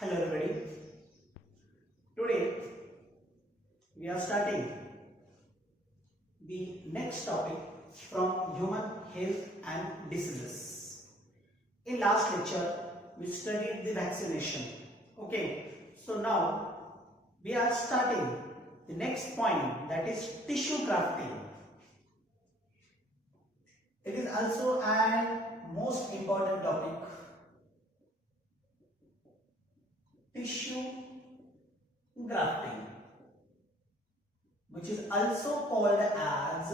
Hello everybody. Today we are starting the next topic from human health and diseases. In last lecture we studied the vaccination. Okay, so now we are starting the next point, that is tissue grafting. It is also an most important topic. Tissue grafting, which is also called as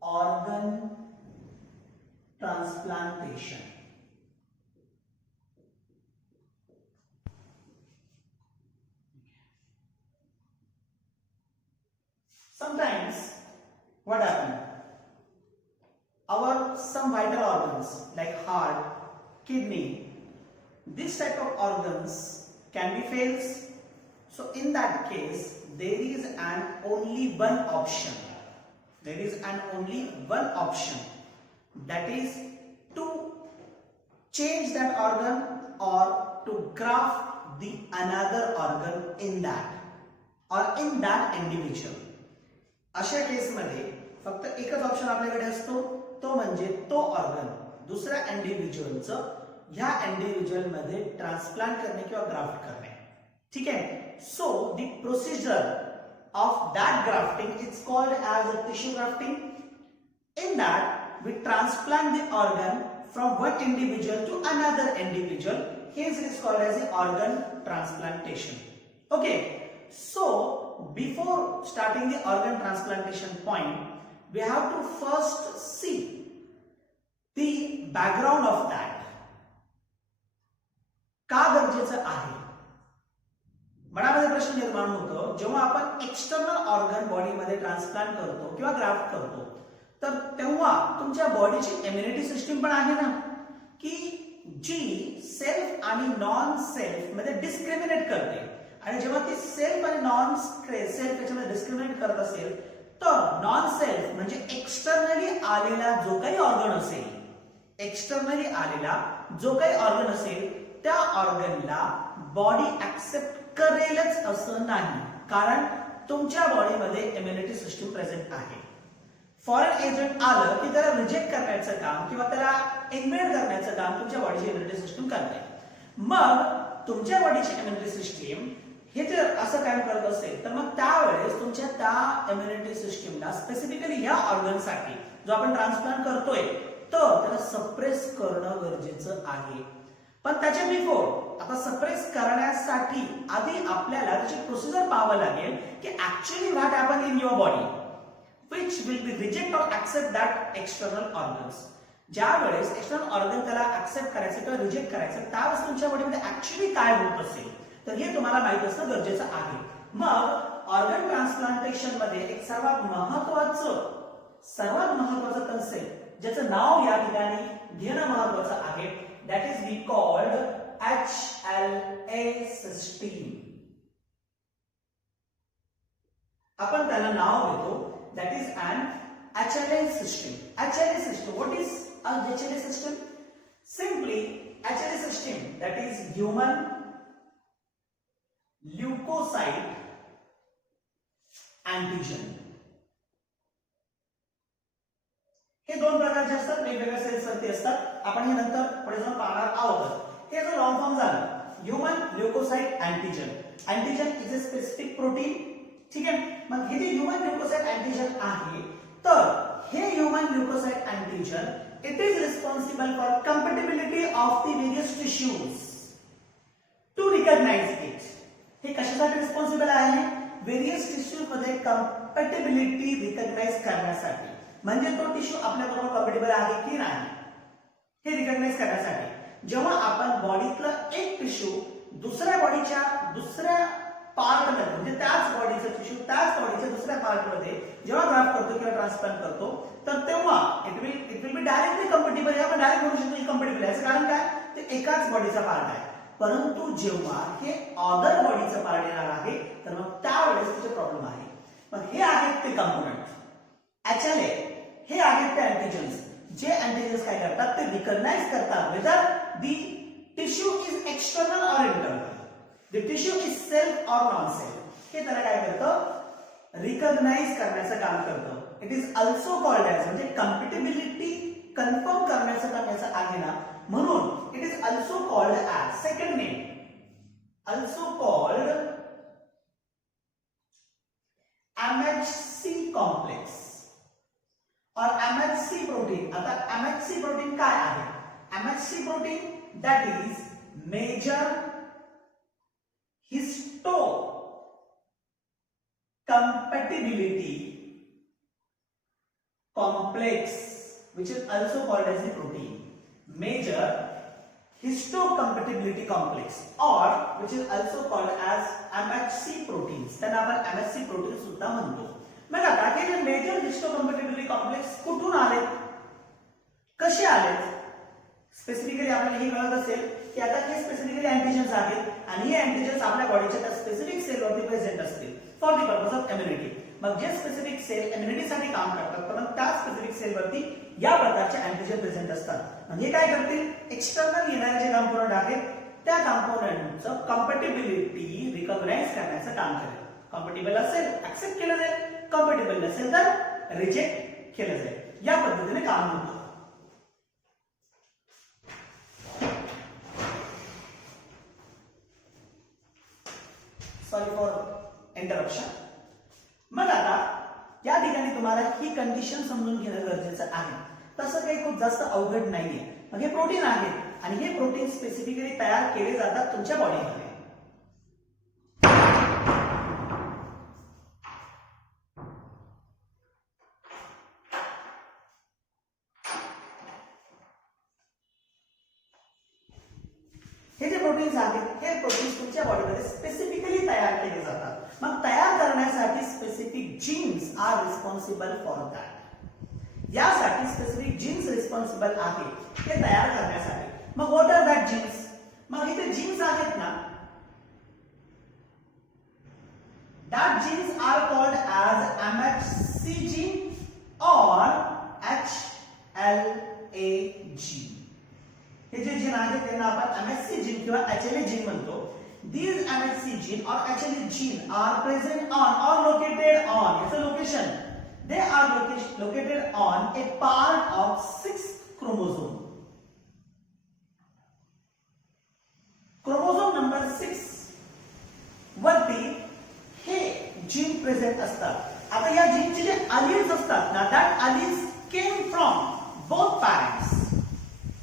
organ transplantation. Sometimes what happens? Some vital organs like heart, kidney, this type of organs can be fails. So in that case, there is an only one option. There is an only one option, that is to change that organ or to graft the another organ in that or in that individual. अशा केस मध्ये फक्त एकच option आपल्याकडे असतो, तो म्हणजे तो organ दुसऱ्या इंडिव्हिज्युअलचं ह्या इंडिव्हिज्युअल मध्ये ट्रान्सप्लांट करणे किंवा ग्राफ्ट करणे. ठीक आहे. So the procedure of that grafting is called as a tissue grafting. In that we transplant the organ from one individual to another individual. Hence it is called as the organ transplantation. Okay. So before starting the organ transplantation point, we have to first see the background of that. का गरजेचं आहे? मनामध्ये प्रश्न निर्माण होतो जेव्हा आपण external organ बॉडीमध्ये ट्रान्सप्लांट करतो किंवा ग्राफ्ट करतो, तर तेव्हा तुमच्या बॉडीची इम्युनिटी सिस्टीम पण आहे ना, की जी सेल्फ आणि नॉन सेल्फ मध्ये डिस्क्रिमिनेट करते. आणि जेव्हा ती सेल्फ आणि नॉन सेल्फ याच्यामध्ये डिस्क्रिमिनेट करत असेल, तर नॉन सेल्फ म्हणजे एक्सटर्नली आलेला जो काही ऑर्गन असेल, एक्सटर्नली आलेला जो काही ऑर्गन असेल, त्या ऑर्गनला बॉडी ऍक्सेप्ट करेलच असं नाही, कारण तुमच्या बॉडीमध्ये इम्युनिटी सिस्टीम प्रेझेंट आहे. फॉरेन एजंट आलं की त्याला रिजेक्ट करण्याचं काम किंवा त्याला इन्व्हेड करण्याचं काम तुमच्या बॉडीची इम्युनिटी सिस्टीम करते. मग तुमच्या बॉडीची इम्युनिटी सिस्टीम हे जर असं काम करत असेल, तर मग त्यावेळेस तुमच्या त्या इम्युनिटी सिस्टीमला स्पेसिफिकली या ऑर्गनसाठी जो आपण ट्रान्सप्लांट करतोय, तर त्याला सप्रेस करणं गरजेचं आहे. पण त्याच्या बिफोर आता सप्रेस करण्यासाठी आधी आपल्याला त्याची प्रोसिजर पाहावं लागेल की actually what happen in your body which will be reject or accept that external organs. ज्यावेळेस एक्सटर्नल ऑर्गन त्याला ऍक्सेप्ट करायचं किंवा रिजेक्ट करायचं, त्यावेळेस तुमच्या बॉडीमध्ये ऍक्च्युअली काय होत असेल, तर हे तुम्हाला माहित असणं गरजेचं आहे. मग ऑर्गन ट्रान्सप्लांटेशन मध्ये एक सर्वात महत्वाचं कन्सेप्ट ज्याचं नाव या ठिकाणी घेणं महत्वाचं आहे, that is we called HLA system. आपण त्याला नाव देतो, that is an HLA system. HLA system, what is a HLA system? Simply HLA system, that is human leukocyte antigen. हे दोन प्रकारचे असतात, वेगवेगळ्या सेल्स वरती असतात. आपण हे नंतर पुढे जाऊन पाहणार आहोत. हे जो लॉंग फॉर्म झालं, human leukocyte antigen. Antigen is a specific protein. ठीक आहे. मग हे जे ह्यूमन ल्युकोसाइट अँटीजन आहे, तर हे human leukocyte antigen it is responsible for compatibility of the various tissues to recognise it. हे कशासाठी रिस्पॉन्सिबल आहे? व्हेरियस टिश्यूज मध्ये कंपॅटिबिलिटी रिकॉग्नाइज करण्यासाठी, म्हणजे तो टिश्यू आपल्याबरोबर कंपॅटिबल आहे की नाही हे रिकॉग्नाइज करण्यासाठी. जेव्हा आपण बॉडीतलं एक टिश्यू दुसऱ्या बॉडीच्या दुसऱ्या पार्ट मध्ये, म्हणजे त्याच बॉडीचं टिश्यू त्याच बॉडीच्या दुसऱ्या पार्ट मध्ये जेव्हा ग्राफ्ट करतो किंवा ट्रान्सप्लांट करतो, तर तेव्हा it will be directly compatible. आपण डायरेक्ट म्हणू शकतो की कंपॅटिबल आहे, कारण काय, ते एकाच बॉडीचा पार्ट आहे. परंतु जेव्हा हे अदर बॉडीचं पार्ट येणार आहे, तर मग त्यावेळेस त्याचे प्रॉब्लेम आहे. मग हे आहेत ते कंपोनंट. HLA हे आहेत ते अँटीजन्स, जे अँटीजन्स काय करतात, ते रिकॉग्नाइज करतात whether the tissue is external or internal. The tissue is self or non self, हे त्याला काय करतं, रिकॉग्नाइज करण्याचं काम करतं. It is also called as, म्हणजे कम्पेटिबिलिटी कन्फर्म करण्याचं काम याचं आहे ना, म्हणून it is also called as, second name also called MHC complex or MHC protein. आता MHC प्रोटीन काय आहे? MHC protein that is major histo compatibility complex, which is also called as the protein. Major histocompatibility complex or which is also called as MHC proteins. त्यांना आपण MHC protein सुद्धा म्हणतो. मग आता हे जे मेजर हिस्टोकम्पॅटिबिलिटी कॉम्प्लेक्स कुठून आले, कसे आले, स्पेसिफिकली आपल्याला हे कळत असेल की आता हे स्पेसिफिकली अँटीजेन्स आहेत आणि हे अँटीजेन्स आपल्या बॉडीच्या त्या स्पेसिफिक सेलवरती प्रेझेंट असतील for the purpose of immunity. मग जे स्पेसिफिक सेल इम्युनिटीसाठी काम करतात पण त्या स्पेसिफिक सेलवरती या प्रकारचे अँटीजेन प्रेझेंट असतात. म्हणजे काय करतील, एक्सटर्नल येणारे जे कंपोनंट आहेत त्या कंपोनंटचं कम्पॅटिबिलिटी रिकॉग्नाइज करण्याचं काम करेल. कम्पॅटिबल असेल ऍक्सेप्ट केलं जाईल, कम्पॅटिबल नसेल तर रिजेक्ट केलं जाईल. या पद्धतीने काम होतं. Sorry for interruption. मग आता या ठिकाणी तुम्हाला ही कंडिशन समजून घेणं गरजेचं आहे. तसं काही खूप जास्त अवघड नाहीये. मग हे प्रोटीन आहेत आणि हे प्रोटीन स्पेसिफिकली तयार केले जातात तुमच्या बॉडीमध्ये. हे जे प्रोटीन्स आहेत हे प्रोटीन्स तुमच्या बॉडीमध्ये स्पेसिफिकली तयार केले जातात. मग तयार करण्यासाठी specific genes are responsible for that. यासाठी स्पेसिफिक जीन्स रिस्पॉन्सिबल आहे ते तयार करण्यासाठी. मग व्हॉट आर दॅट जीन्स? मग इथे जीन्स आहेत ना, that genes are called as MHC gene और HLA जीन. हे जे जीन आहेत त्यांना आपण MHC जीन किंवा HLA जीन म्हणतो. These MHC gene or HLA gene are present on or located on, it's a location, they are located on a part of 6th chromosome. Chromosome number 6 वरती हे gene present असतात. आता या जीनचे जे alleles असतात ना, that alleles came from both parents.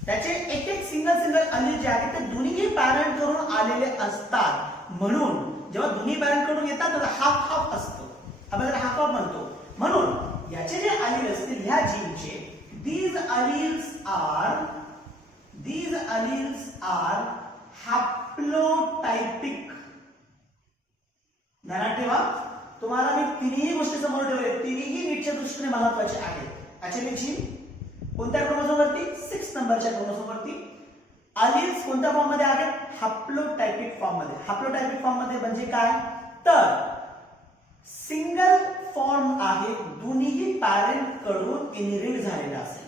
त्याचे एक एक सिंगल अलील जे आहेत ते दोन्ही पॅरेंट कडून आलेले असतात. म्हणून जेव्हा दोन्ही पॅरेंट कडून येतात तर हाफ हाफ असतो, आपण हाफ हाफ म्हणतो. म्हणून याचे जे अलील असतील ह्या जीनचे, these alleles are haplotypic. ध्यानात ठेवा, तुम्हाला मी तिन्ही गोष्टी समोर ठेवले, तिन्ही नीटच्या दृष्टीने महत्वाचे आहेत. HLA जीन कोणत्या क्रोमोझोम वरती? 6 नंबरच्या क्रोमोझोम वरती. अलील्स कोणत्या फॉर्म मध्ये आहेत? हॅप्लोटायपिक फॉर्म मध्ये. हॅप्लोटायपिक फॉर्म मध्ये म्हणजे काय तर सिंगल फॉर्म आहे, दोन्ही पॅरेंट कडून इनहेरिट झालेला असेल.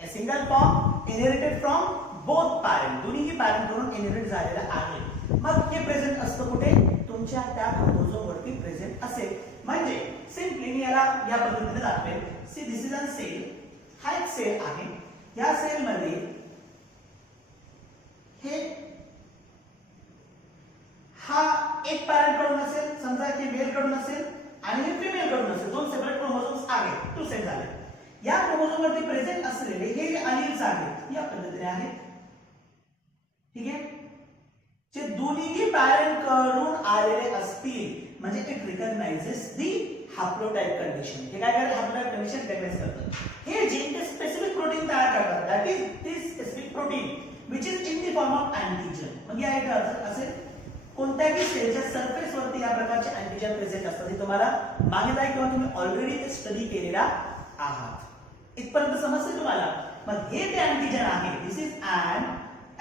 A single form inherited from both parent, दोन्ही पॅरेंट कडून इनहेरिट झालेला आहे. मग हे प्रेझेंट असतं कुठे? तुमच्या त्या क्रोमोझोम वरती प्रेझेंट असेल. म्हणजे सिंपली मी याला या पद्धतीने दाखवेल. See this is a cell. हा एक सेल आहे. या सेल मध्ये हे हा एक पॅरेंट कडून असेल, समजा की मेल कडून असेल आणि हे फिमेल कडून असेल. दोन सेपरेट क्रोमोझोम्स आहेत, टू सेल झाले. या क्रोमोझोम वरती प्रेझेंट असलेले हे जे अलील्स आहेत या पद्धतीने आहेत. ठीक आहे, जे दोन्ही पॅरेंट कडून आलेले असतील म्हणजे it recognises the haplotype condition. हे काय करतात? हॅप्लोटाइप कंडिशन रिकॉग्नाइज करतात. हे जीन ते स्पेसिफिक प्रोटीन तयार करतात. That is this specific protein which is in the form of antigen. मग या इथे असेल कोणत्याही सेलच्या सरफेस वरती या प्रकारचे अँटीजन प्रेझेंट असतात. हे तुम्हाला माहित आहे किंवा तुम्ही ऑलरेडी ते स्टडी केलेला आहात. इथपर्यंत समजते तुम्हाला? मग हे ते अँटीजन आहे. दिस इज an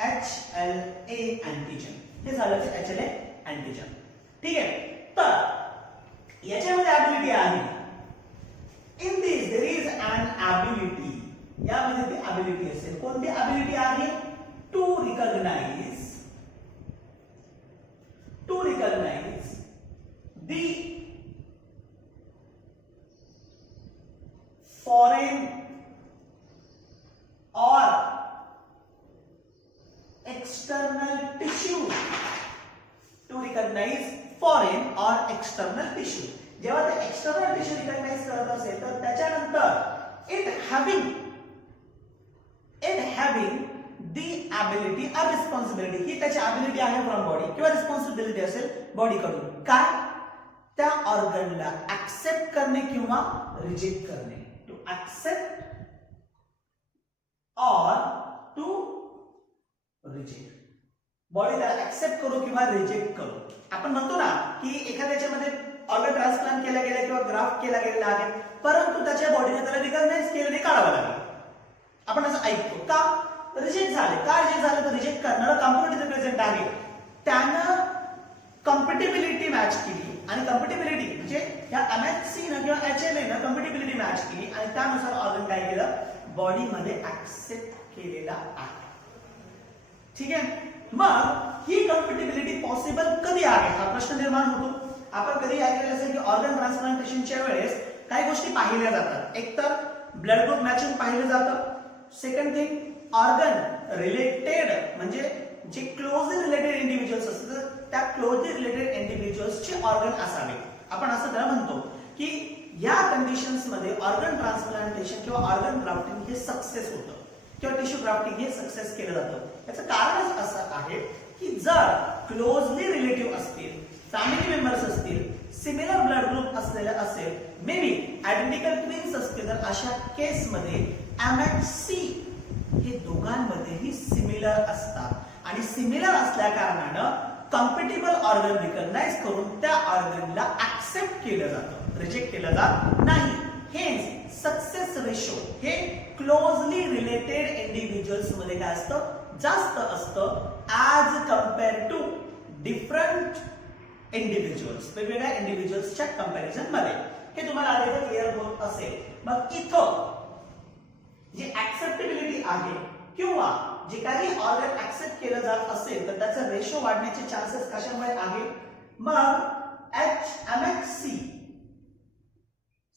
HLA अँटीजन. हे झालं ते HLA अँटीजन. ठीक आहे, तर याच्यामध्ये ॲबिलिटी आहे. In this there is an ability. यामध्ये ती ॲबिलिटी असेल. कोणती ॲबिलिटी आहे? To recognise foreign or external tissue. जेव्हा ते एक्सटर्नल टिश्यू रिकॉग्नाइज करत असेल तर त्याच्यानंतर it having the ability or responsibility, ही त्याची ॲबिलिटी आहे फ्रॉम बॉडी किंवा रिस्पॉन्सिबिलिटी असेल बॉडी कडून, काय त्या ऑर्गनला ऍक्सेप्ट करणे किंवा रिजेक्ट करणे. To accept or to reject. Body त्याला ऍक्सेप्ट करू किंवा रिजेक्ट करू. आपण म्हणतो ना की एखाद्याच्या मध्ये ऑर्गन ट्रान्सप्लांट केला गेला किंवा ग्राफ्ट केला गेलेला आहे, परंतु त्याच्या बॉडीने त्याला रिकॉग्नाइज केलं नाही, काढावं लागलं. आपण असं ऐकतो का रिजेक्ट झाले. का रिजेक्ट झालं तर रिजेक्ट करणारा कॉम्पोनंट तिथे प्रेझेंट आहे, त्यानं कम्पॅटिबिलिटी मॅच केली आणि कम्पॅटिबिलिटी म्हणजे या MHC न किंवा HLA न कम्पॅटिबिलिटी मॅच केली आणि त्यानुसार ऑर्गन काय केलं बॉडीमध्ये ऍक्सेप्ट केलेला आहे. ठीक आहे. मग ही कम्पॅटिबिलिटी पॉसिबल कधी आहे हा प्रश्न निर्माण होतो. आपण कधी ऐकलेलं असेल की ऑर्गन ट्रान्सप्लांटेशनच्या वेळेस काही गोष्टी पाहिल्या जातात. एक तर ब्लड ग्रुप मॅचिंग पाहिलं जातं. सेकंड थिंग ऑर्गन रिलेटेड म्हणजे जे क्लोजली रिलेटेड इंडिव्हिज्युअल्स असतात त्या क्लोजली रिलेटेड इंडिव्हिज्युअल्सचे ऑर्गन असावे. आपण असं त्याला म्हणतो की या कंडिशन्स मध्ये ऑर्गन ट्रान्सप्लांटेशन किंवा ऑर्गन ग्राफ्टिंग हे सक्सेस होतं किंवा टिश्यू ग्राफ्टिंग हे सक्सेस केलं जातं. याचं कारणच असं आहे की जर क्लोजली रिलेटिव्ह असतील, फॅमिली मेंबर्स असतील, सिमिलर ब्लड ग्रुप असलेला असेल, मे बी आयडेंटिकल ट्विन्स असतील, तर अशा केस मध्ये MHC हे दोघांमध्येही सिमिलर असतात आणि सिमिलर असल्या कारणानं कम्पॅटिबल ऑर्गन रिकॉग्नाइज करून त्या ऑर्गनला ऍक्सेप्ट केलं जातं, रिजेक्ट केलं जात नाही. हेच सक्सेस रेशो हे क्लोजली रिलेटेड इंडिव्हिज्युअल्स मध्ये काय असतं जास्त असतं as compare to different individuals, वेगवेगळ्या इंडिव्हिज्युअल्सच्या कंपॅरिझन मध्ये. हे तुम्हाला आधी क्लिअर होत असेल. मग इथं जी ऍक्सेप्टेबिलिटी आहे किंवा जे काही ऑर्गन ऍक्सेप्ट केलं जात असेल तर त्याचा रेशो वाढण्याचे चान्सेस कशामुळे आहे. मग MHC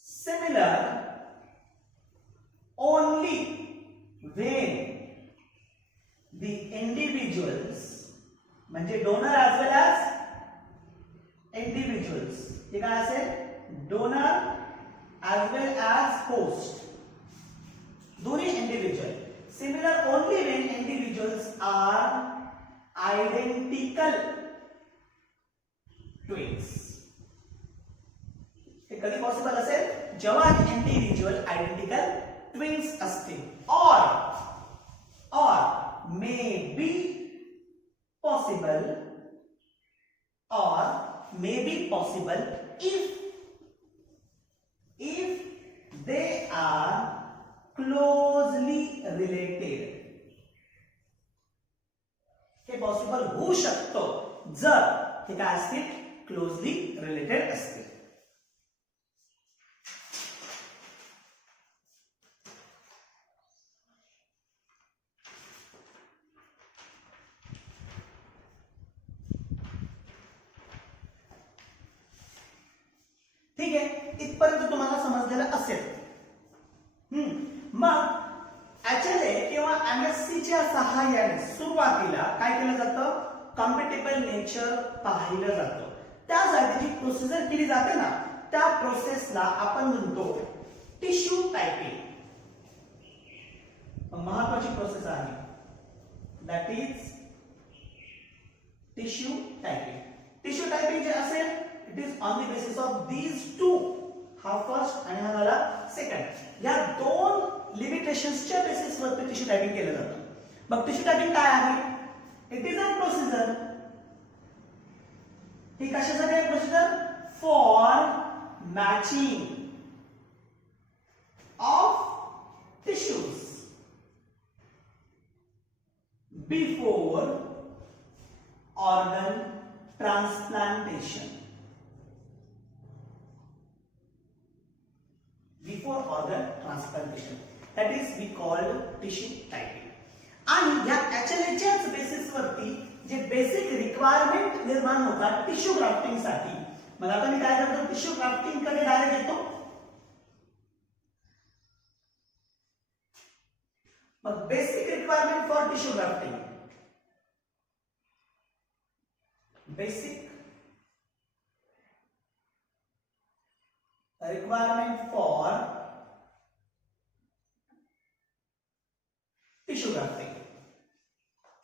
similar only when the individuals म्हणजे donor as well as individuals, हे काय असेल donor as well as host, दोन्ही individual similar only when individuals are identical twins. हे कधी पॉसिबल असेल जेव्हा इंडिव्हिज्युअल आयडेंटिकल ट्विन्स असतील or may be possible if they are closely related. हे पॉसिबल होऊ शकतं जर हे काय असतील क्लोजली रिलेटेड असतील. ठीक आहे. इथपर्यंत तुम्हाला समजलेलं असेल. मग HLA किंवा MHC च्या सहाय्याने सुरुवातीला काय केलं जातं कॉम्पॅटिबल नेचर पाहिलं जातं. त्यासाठी जी प्रोसिजर केली जाते ना त्या प्रोसेसला आपण म्हणतो टिश्यू टायपिंग. महत्वाची प्रोसेस आहे that is tissue typing. Tissue typing जे असेल it is on the basis of these two, हा फर्स्ट आणि हा झाला सेकंड. या दोन लिमिटेशन्सच्या बेसिस वर टिश्यू टायपिंग केलं जातं. मग टिश्यू टायपिंग काय आहे? It is a procedure. ही कशासाठी आहे procedure? For matching of tissues before organ transplantation. Before organ transplantation, that is we called tissue typing. आणि या HLA च्याच बेसिस वरती जे बेसिक रिक्वायरमेंट निर्माण होतात टिश्यू ग्राफ्टिंग साठी. मग आता मी काय करतो टिश्यू ग्राफ्टिंग कडे डायरेक्ट येतो. मग basic requirement for tissue grafting, basic requirement for tissue grafting.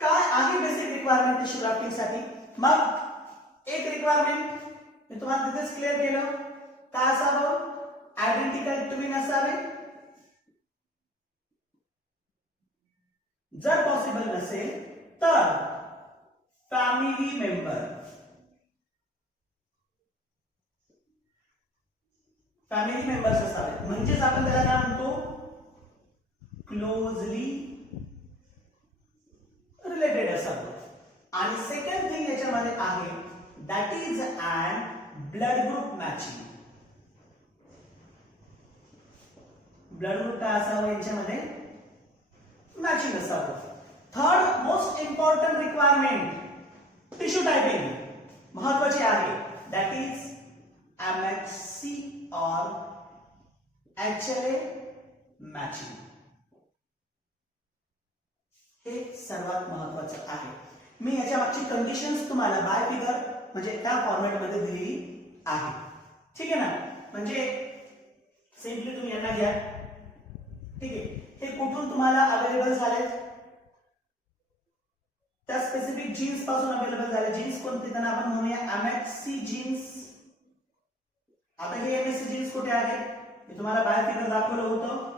काय आहे बेसिक रिक्वायरमेंट टिश्यू ग्राफ्टिंग साठी? मग एक रिक्वायरमेंट मी तुम्हाला तिथेच क्लिअर केलं. काय असावं? आयडेंटिकल ट्विन असावे. जर पॉसिबल नसेल तर फॅमिली मेंबर, फॅमिली मेंबर्स असावे. म्हणजेच आपण त्याला काय म्हणतो? क्लोजली रिलेटेड असावं. आणि सेकंड थिंग याच्यामध्ये आहे that is an blood group matching. Blood group काय असावं? याच्यामध्ये मॅचिंग असावं. Third most important requirement tissue typing महत्वाची आहे. That is MHC or HLA matching. हे सर्वात महत्वाचं आहे. मी याच्या मागची कंडिशन्स तुम्हाला बाय फिगर म्हणजे त्या फॉर्मॅट मध्ये दिलेली आहे. ठीक आहे ना? म्हणजे सिंपली तुम्ही यांना घ्या. ठीक आहे. हे कुठून तुम्हाला अवेलेबल झाले? त्या स्पेसिफिक जीन्स पासून अवेलेबल झाले. जीन्स कोणती? त्यांना आपण म्हणूया MHC जीन्स. आता हे MHC जीन्स कुठे आहे? मी तुम्हाला बाय फिगर दाखवलं होतं.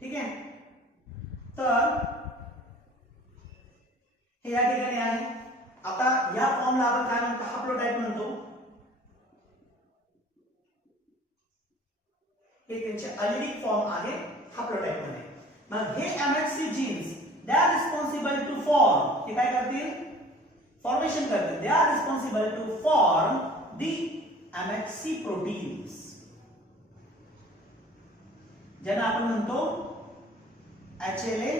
ठीक आहे. तर हे या ठिकाणी आहे. आता या फॉर्मला आपण काय म्हणतो? हॅप्लोटाइप म्हणतो. हे त्यांचे अलिडिक फॉर्म आहे हॅप्लोटाइप मध्ये. मग हे MHC genes they are responsible to form, हे काय करतील? फॉर्मेशन करतील. They are responsible to form the MHC proteins, ज्यांना आपण म्हणतो HLA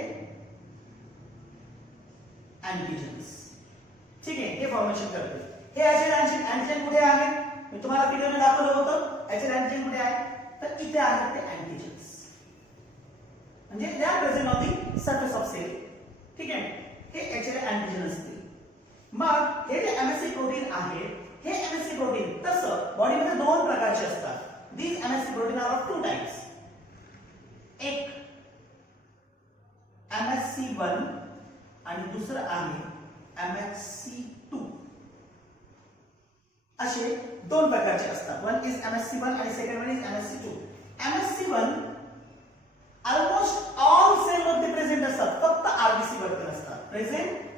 अँटीजेन्स. ठीक आहे. हे फॉर्मेशन करतील. हे HLA अँटीजेन कुठे आहे? मी तुम्हाला व्हिडिओने दाखवलं होतं. HLA अँटीजेन कुठे आहे? तर इथे आहेत ते अँटीजेन्स. म्हणजे they are present on the surface of cell. ठीक आहे. हे HLA अँटीजेन असतील. मग हे जे MHC प्रोटीन आहे, हे MHC प्रोटीन तसं बॉडीमध्ये दोन प्रकारचे असतात. These MHC protein are of two types. एक MHC1 आणि दुसरं आहे MHC2. असे दोन प्रकारचे असतात. वन इज MHC1 आणि second one is MHC2. MHC1 almost all cell मध्ये प्रेझेंट असतात, फक्त RBC वरती नसतात. Present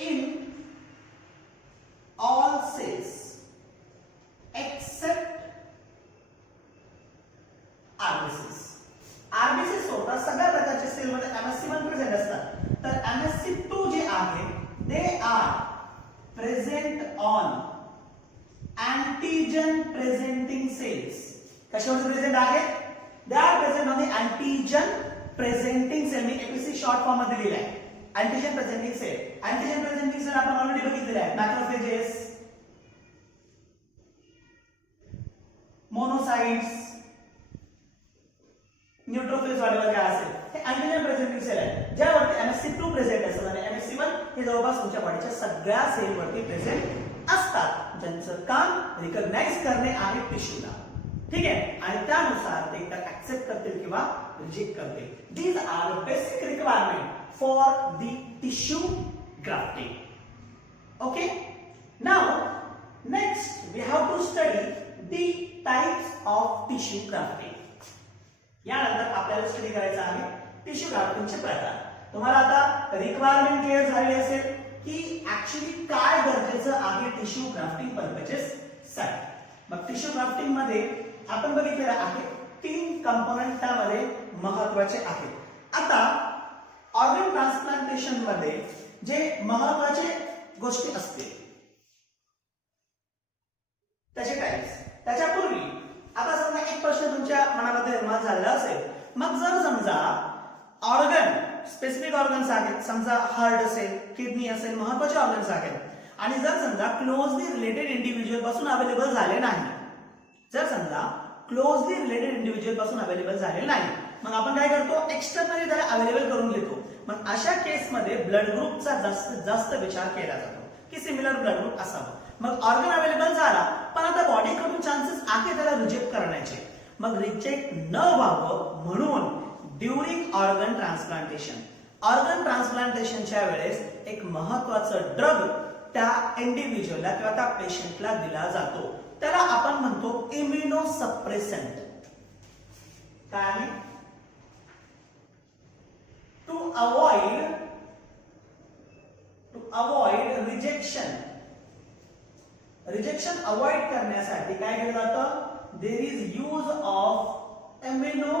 in all cells except RBCs. RBCs सोडता सगळ्या प्रकारच्या सेल मध्ये MHC1 प्रेझेंट असतात. तर MHC2 जे आहे they are present on antigen presenting cells. कशामध्ये प्रेझेंट आहेत? They are present on the antigen presenting cell. मी APC शॉर्ट फॉर्म मध्ये दिलेला आहे. Antigen presenting cell. Antigen presenting cell आपण ऑलरेडी बघितलेले आहेत. मॅक्रोफेजेस, मोनोसाइट्स, न्यूट्रोफिल्स वगैरे काय असेल हे अँटीजन प्रेझेंटिंग सेल आहे, ज्यावरती MHC2 प्रेझेंट असतात. आणि MHC1 हे जवळपास तुमच्या बॉडीच्या सगळ्या सेल वरती प्रेझेंट असतात, ज्यांचं काम रिकॉग्नाइज करणे आहे टिश्यूला. ठीक आहे. आणि त्यानुसार ते एकदा ऍक्सेप्ट करतील किंवा रिजेक्ट करतील. These are basic requirement for the tissue grafting. Okay. Now next we have to study the types of tissue grafting. यानंतर आपल्याला स्टडी करायचा आहे टिश्यू ग्राफ्टिंगचे प्रकार. तुम्हाला आता रिक्वायरमेंट क्लिअर झाली असेल की ऍक्च्युली काय गरजेचं आहे टिश्यू ग्राफ्टिंग पर्पजेस साठी. मग टिश्यू ग्राफ्टिंग मध्ये आपण बघितलेलं आहे 3 कंपोनेंट त्यामध्ये महत्वाचे आहेत. आता ऑर्गन ट्रान्सप्लांटेशन मध्ये जे महत्वाचे गोष्टी असतील त्याचे टाइप्स. त्याच्यापूर्वी आता समजा एक प्रश्न तुमच्या मनामध्ये निर्माण झालेला असेल. मग जर समजा ऑर्गन स्पेसिफिक ऑर्गन्स आहेत, समजा हार्ट असेल, किडनी असेल, महत्वाचे ऑर्गन्स आहेत, आणि जर समजा क्लोजली रिलेटेड इंडिव्हिज्युअल पासून अवेलेबल झाले नाही, जर समजा क्लोजली रिलेटेड इंडिव्हिज्युअल पासून अवेलेबल झाले नाही, मग आपण काय करतो? एक्सटर्नली त्याला अवेलेबल करून घेतो. मग अशा केसमध्ये ब्लड ग्रुपचा जास्तीत जास्त विचार केला जातो की सिमिलर ब्लड ग्रुप असावा. मग ऑर्गन अवेलेबल झाला, पण आता बॉडीकडून चान्सेस आहे त्याला रिजेक्ट करण्याचे. मग रिजेक्ट न व्हावं म्हणून ड्युरिंग ऑर्गन ट्रान्सप्लांटेशनच्या वेळेस एक महत्वाचं ड्रग त्या इंडिव्हिज्युअलला किंवा त्या पेशंटला दिला जातो. त्याला आपण म्हणतो इम्युनोसप्रेसंट. काय आहे? टू अवॉइड रिजेक्शन अवॉइड करण्यासाठी काय केलं जातं? There is use of immuno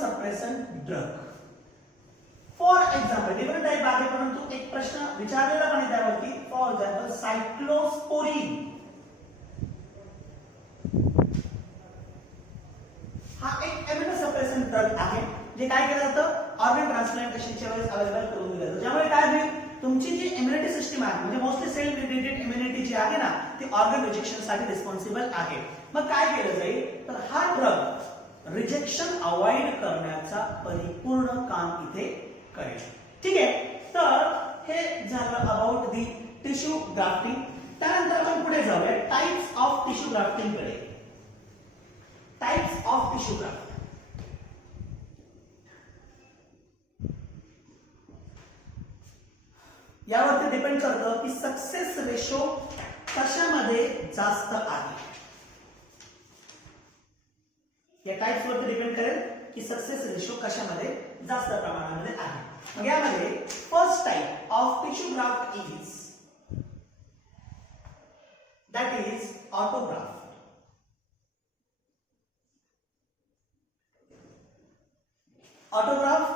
सप्रेसंट drug. For example different type आहे, परंतु एक प्रश्न विचारलेला पण आहे त्यावरती. फॉर एक्झाम्पल सायक्लोस्पोरिन हा एक इम्युनोसप्रेसंट ड्रग आहे, जे काय केलं जातं? ऑर्गन ट्रान्सप्लांटेशनच्या वेळेस अवेलेबल करून दिलं जातं. ज्यामुळे काय होईल? तुमची जी इम्युनिटी सिस्टम आहे, म्हणजे मोस्टली सेल रिलेटेड इम्युनिटी जी आहे ना, ती ऑर्गन रिजेक्शन साठी रिस्पॉन्सिबल आहे. मग काय केलं जाईल? तर हा ड्रग रिजेक्शन अवॉइड करण्याचा परिपूर्ण काम इथे करेल. ठीक आहे, तर हे झालं अबाउट दी टिश्यू ग्राफ्टिंग. त्यानंतर आपण पुढे जाऊया टाइप्स ऑफ टिश्यू ग्राफ्टिंग कडे. Types of tissue graft. यावरती डिपेंड करतं की सक्सेस रेशो कशामध्ये जास्त आहे. या टाइप्स वरती डिपेंड करेल की सक्सेस रेशो कशामध्ये जास्त प्रमाणामध्ये आहे. मग यामध्ये first type of tissue graft is that is autographed. Autograft,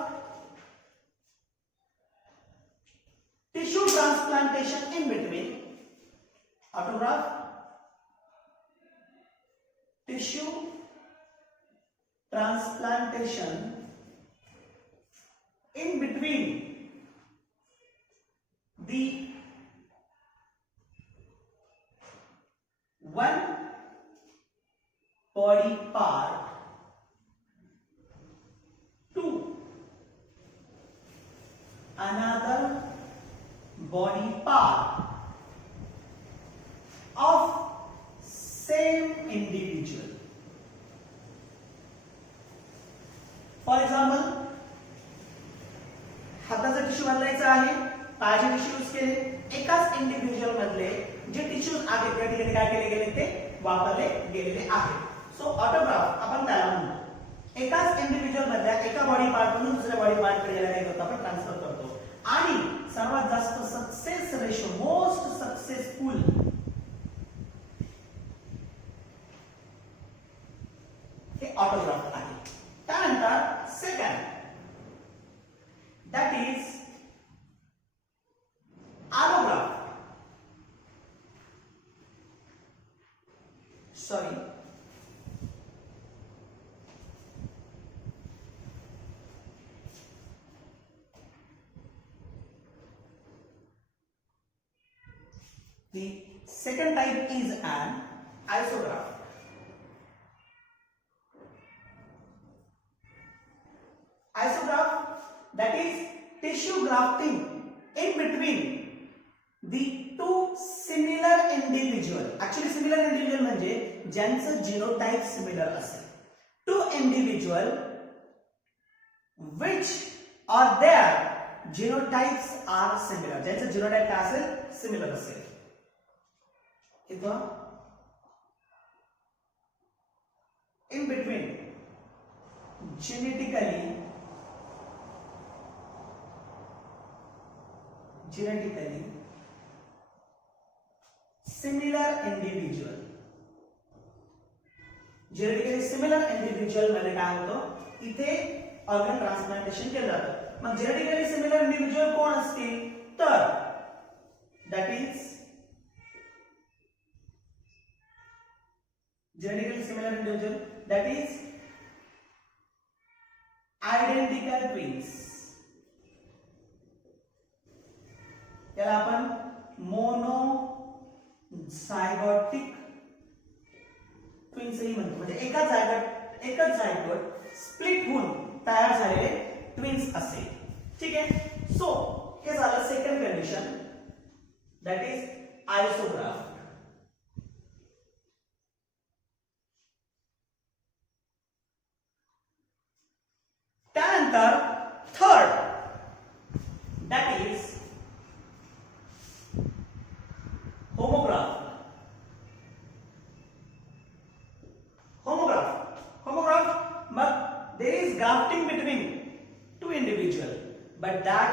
tissue transplantation in between. Autograft, tissue transplantation in between the one body part another body part of same individual. For example, हाताचा tissue बदलायचा आहे, पायाचे tissue use केले. एकाच individual मधले जे tissues आहेत त्या ठिकाणी काय केले गेले? ते वापरले गेलेले आहेत. सो ऑटोग्राफ आपण त्याला म्हणतो. एकाच इंडिव्हिज्युअल मधल्या एका बॉडी पार्ट मधून दुसऱ्या बॉडी पार्ट कडे गेला करतो, आपण ट्रान्सफर करतो. आणि सर्वात जास्त सक्सेस रेशो, मोस्ट सक्सेसफुल हे ऑटोग्राफ्ट आहे. त्यानंतर second that is allograft. Sorry, the second type is an isograft. Isograft, that is tissue grafting in between the two similar individual. Actually similar individual म्हणजे ज्यांचं genotype similar असेल. Two individual which or their genotypes are similar. ज्यांचं genotype काय असेल? Similar असेल. इथं in between genetically similar individual. Genetically similar individual मध्ये काय होतं? इथे ऑर्गन ट्रान्सप्लांटेशन केलं जातं. मग जेनेटिकली सिमिलर इंडिव्हिज्युअल कोण असतील? तर that is genetically similar individual, that is identical twins. याला आपण मोनोझायगोटिक ट्विन्स ही म्हणतो. म्हणजे एका एकच झायगोट स्प्लिट होऊन तयार झालेले ट्विन्स असेल. ठीक आहे. सो हे झालं सेकंड कंडिशन, दॅट इज आयसोग्राफ. त्यानंतर third, that is homograph. But there is grafting between two individual, but that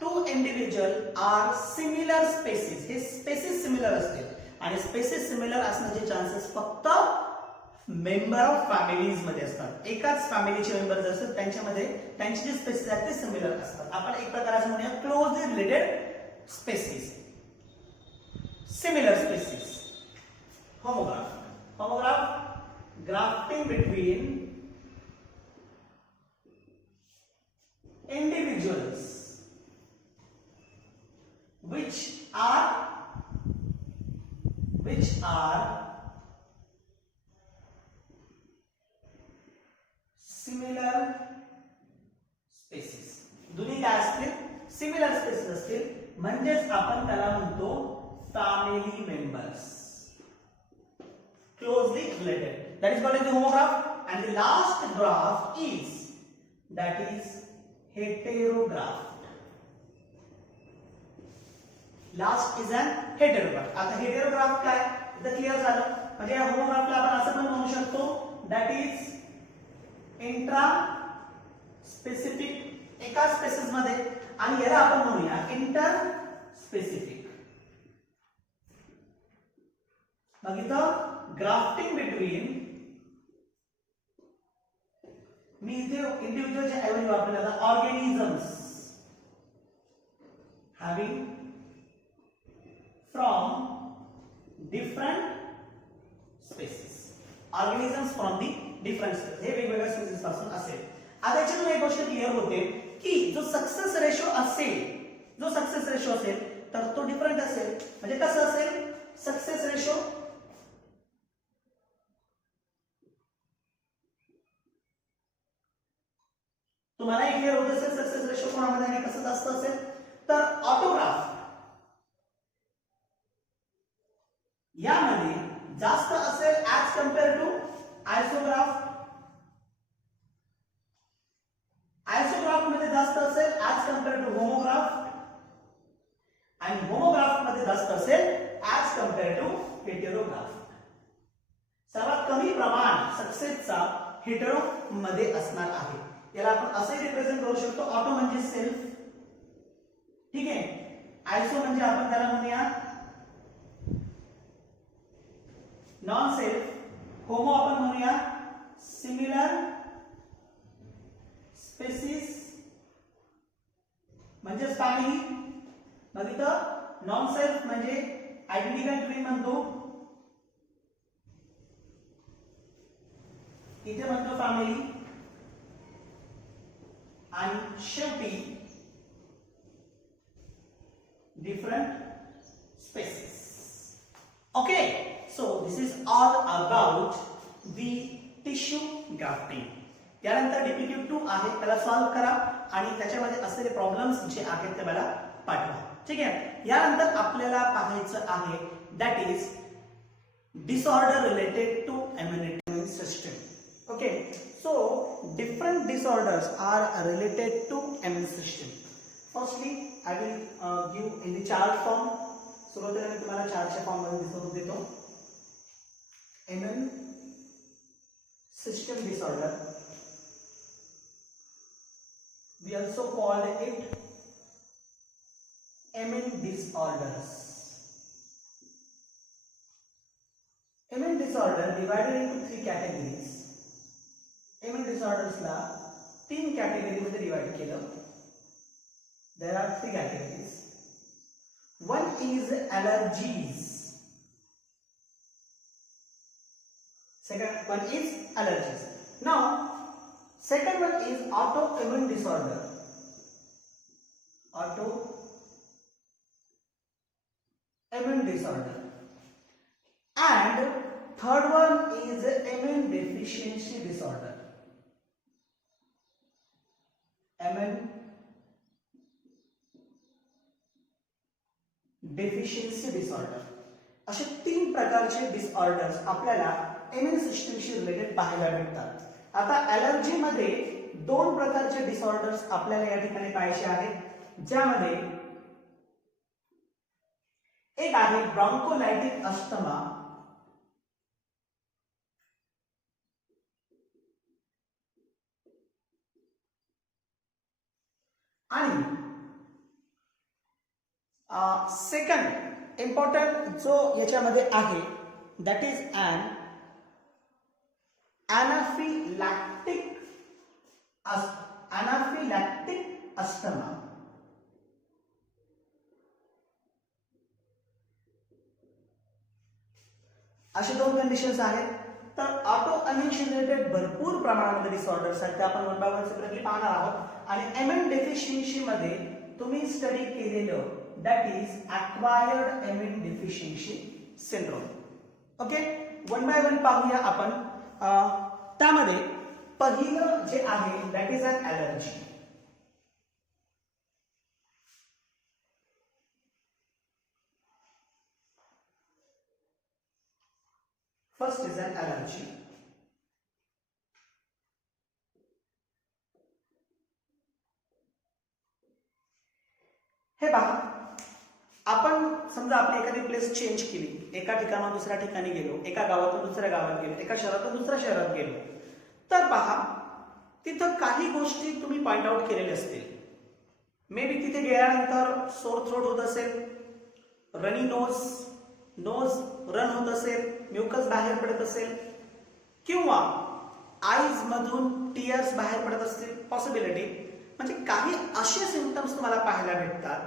two individual are similar species. हे species similar असतील आणि species similar असण्याचे चान्सेस फक्त मेंबर ऑफ फॅमिलीज मध्ये असतात. एकाच फॅमिलीचे मेंबर्स असतात त्यांच्यामध्ये त्यांचे जे स्पेसिस आहेत ते सिमिलर असतात. आपण एक प्रकाराचं म्हणूया closely related species, similar species. Homograft grafting between individuals which are similar species. दोन्ही काय असतील? सिमिलर स्पेसिस असतील, म्हणजेच आपण त्याला म्हणतो family members, closely related. That is called as the homograph. And the last graph is, that is heterograph. Last is an heterograph. आता heterograph काय इथं क्लिअर झालं. म्हणजे या होमोग्राफला आपण असं पण म्हणू शकतो, that is इंट्रा स्पेसिफिक, एका स्पेसिस मध्ये, आणि याला आपण म्हणूया इंटर स्पेसिफिक. मग इथं ग्राफ्टिंग बिटवीन, मी इथे इंडिव्हिज्युअलच्या ऐवजी वापरलेला organisms having from different species. Organisms from the different species, हे वेगवेगळ्या स्पेसिस पासून असेल. आता याच्यातून एक गोष्ट क्लिअर होते की जो सक्सेस रेशो असेल तर तो डिफरंट असेल. म्हणजे कसं असेल सक्सेस रेशो? तुम्हाला क्लिअर होत असेल सक्सेस रेशो कोणामध्ये आणि कसं जास्त असेल? तर ऑटोग्राफ यामध्ये जास्त असेल ऍज कम्पेअर टू आयसोग्राफ. आयसोग्राफ मध्ये जास्त असेल ऍज कम्पेअर टू होमोग्राफ, आणि होमोग्राफ मध्ये जास्त असेल ऍज कम्पेअर टू हेटेरोग्राफ. सर्वात कमी प्रमाण सक्सेसचा हेटेरो मध्ये असणार आहे. याला आपण असे रिप्रेझेंट करू शकतो, ऑटो म्हणजे सेल्फ, ठीक आहे, आयसो म्हणजे आपण त्याला म्हणूया नॉन सेल्फ, होमो आपण म्हणूया सिमिलर स्पेसिस म्हणजे फॅमिली. मग इथं नॉन सेल्फ म्हणजे आयडेंटिकल ट्विन म्हणतो, इथे म्हणतो फॅमिली, आणि शेवटी different species. Okay, so this is all about the tissue grafting. यानंतर डीपीक्यू 2 आहे, त्याला सॉल्व्ह करा आणि त्याच्यामध्ये असलेले प्रॉब्लेम्स जे आहेत ते मला पाठवा. ठीक आहे. यानंतर आपल्याला पाहायचं आहे that is disorder related to immunity system. Okay, so different disorders are related to immune system. Firstly, I will give in the chart form. सुरुवातीला मी तुम्हाला चार्टच्या फॉर्म मध्ये दिसून देतो. Immune system disorder. We also called it immune disorders. Immune disorder divided into 3 categories. Immune डिसऑर्डर्सला 3 category मध्ये divide केलं. There are 3 categories. One is allergies. Second one is allergies. Now, second one is autoimmune disorder. Autoimmune disorder. And Third one is immune deficiency disorder. Immune deficiency disorder. असे 3 प्रकारचे disorders आपल्याला immune सिस्टमशी related पाहायला भेटतात. आता allergy मध्ये 2 प्रकारचे disorders आपल्याला या ठिकाणी पाहायचे आहेत, ज्यामध्ये एक आहे ब्रॉन्कोलायटिक अस्थमा आणि सेकंड इम्पॉर्टंट जो याच्यामध्ये आहे दॅट इज अनाफिलॅक्टिक अस्थमा. असे 2 कंडिशन्स आहेत. तर ऑटो इम्युनिटी रिलेटेड भरपूर प्रमाणामध्ये डिसऑर्डर्स आहेत, ते आपण वन बाय वन सेपरेटली पाहणार आहोत. आणि इम्युन डेफिशियन्सी मध्ये तुम्ही स्टडी केलेलं that is acquired immune deficiency syndrome. Okay, one by one पाहूया आपण. त्यामध्ये पहिलं जे आहे that is an allergy. First is an allergy. हे पहा, आपण समजा आपली एखादी प्लेस चेंज केली, एका ठिकाणाहून दुसऱ्या ठिकाणी गेलो, एका गावातून दुसऱ्या गावात गेलो, एका शहरातून दुसऱ्या शहरात गेलो, तर पहा तिथं काही गोष्टी तुम्ही पॉइंट आउट केलेल्या असतील. मे बी तिथे गेल्यानंतर सोर थ्रोट होत असेल, रनी नोज रन होत असेल, म्युकस बाहेर पडत असेल, किंवा आईज मधून टीयर्स बाहेर पडत असतील, पॉसिबिलिटी. म्हणजे काही असे सिम्पटम्स तुम्हाला पाहायला भेटतात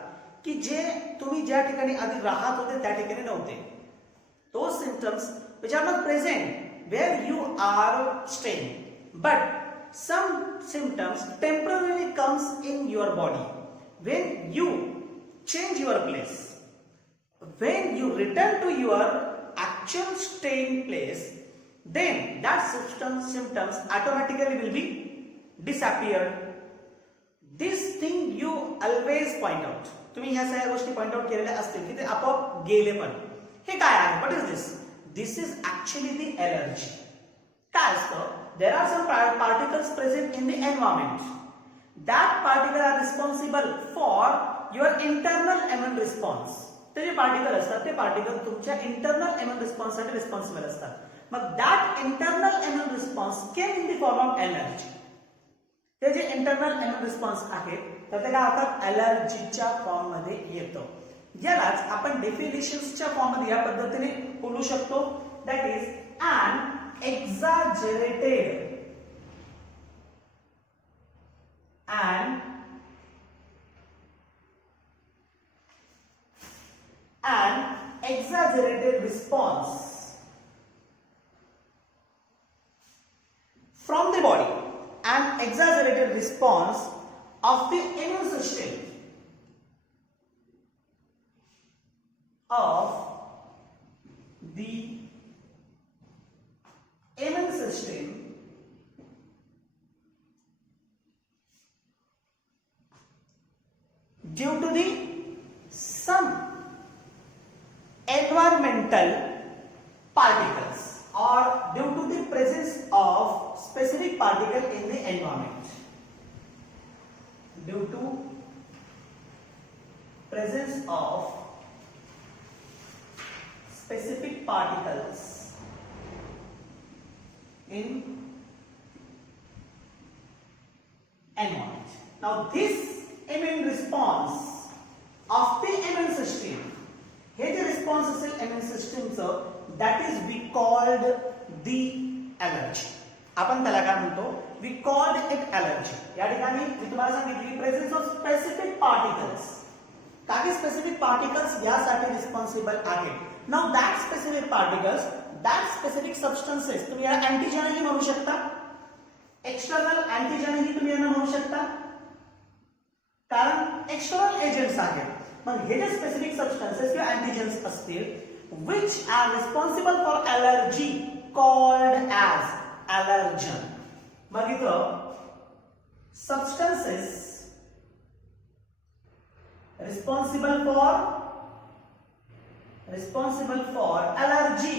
की जे तुम्ही ज्या ठिकाणी आधी राहत होते त्या ठिकाणी नव्हते. those symptoms which are not present where you are staying, but some symptoms temporarily comes in your body when you change your place. When you return to your actual staying place, then that symptoms automatically will be disappeared. This thing you always point out. तुम्ही ह्या सगळ्या गोष्टी point out केलेल्या असतील की ते आपोआप गेले. पण हे काय आहे? What is this? This is actually the allergy. काय असतं? There are some particles present in the environment. That particle are responsible for your internal immune response. ते जे पार्टिकल असतात ते पार्टिकल तुमच्या इंटरनल इम्युन रिस्पॉन्ससाठी रिस्पॉन्सिबल असतात. मग that internal immune response came in the form of energy. ते जे internal immune response आहे तर ते काय होतात? एलर्जीच्या फॉर्म मध्ये येतं. यालाच आपण डेफिनेशन्सच्या फॉर्म मध्ये या पद्धतीने बोलू शकतो. That is an exaggerated response from the body, an exaggerated response of the immune system due to the some environmental particles or due to the presence of specific particle in the environment. Due to presence of specific particles in environment. Now this immune response of the immune system, हे जे response असेल immune सिस्टमचं, that is we called the allergy. आपण त्याला काय म्हणतो? We called it allergy. या ठिकाणी मी तुम्हाला सांगितली प्रेझेन्स ऑफ स्पेसिफिक पार्टिकल्स. काही स्पेसिफिक पार्टिकल्स यासाठी रिस्पॉन्सिबल आहेत. Now that specific particles, that specific substances, तुम्ही याला अँटीजेनही म्हणू शकता, एक्सटर्नल अँटीजेनही तुम्ही यांना म्हणू शकता, कारण एक्सटर्नल एजंट्स आहेत. मग हे जे स्पेसिफिक सबस्टन्सेस किंवा अँटीजेन्स असतील, which are responsible for allergy called as allergen. मग इथं substances responsible for allergy,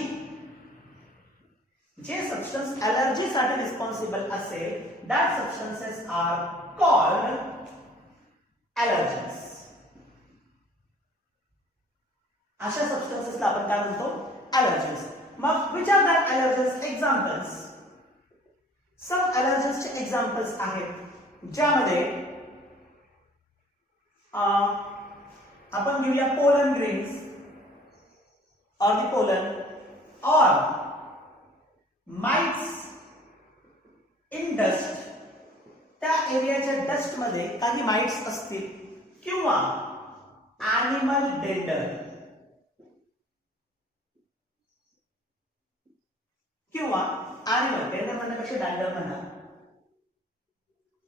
जे substance allergy साठी responsible असेल, that substances are called allergens. अशा सबस्टन्सेसला आपण काय म्हणतो? allergens. मग which are that allergens? Examples. some allergens चे examples आहेत ज्यामध्ये आपण घेऊया pollen grains or the pollen or mites in dust. त्या एरियाच्या डस्ट मध्ये काही माइट्स असतील किंवा एनिमल डेंडर किंवा एनिमल डेंडर म्हणण्यापेक्षा डॅंडर म्हणा.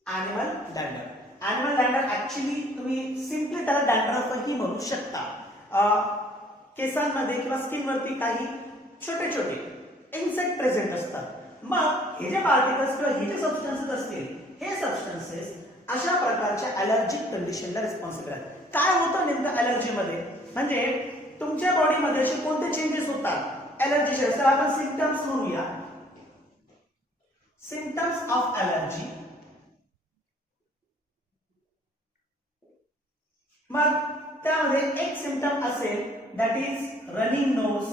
एनिमल डॅंडर ऍक्च्युली तुम्ही सिंपली त्याला डॅंड्रफ ही म्हणू शकता. केसांमध्ये किंवा स्किनवरती काही छोटे छोटे इन्सेक्ट प्रेझेंट असतात. मग हे जे पार्टिकल्स किंवा हे जे सबस्टन्सेस असतील, हे सबस्टन्सेस अशा प्रकारच्या अलर्जिक कंडिशनला रिस्पॉन्सिबल आहेत. काय होतं नेमकं अलर्जी मध्ये? म्हणजे तुमच्या बॉडीमध्ये असे कोणते चेंजेस होतात अलर्जीचे? तर आपण सिम्पटम्स म्हणूया. Symptoms of allergy. मग त्यामध्ये एक सिम्पटम असेल दॅट इज रनिंग नोज.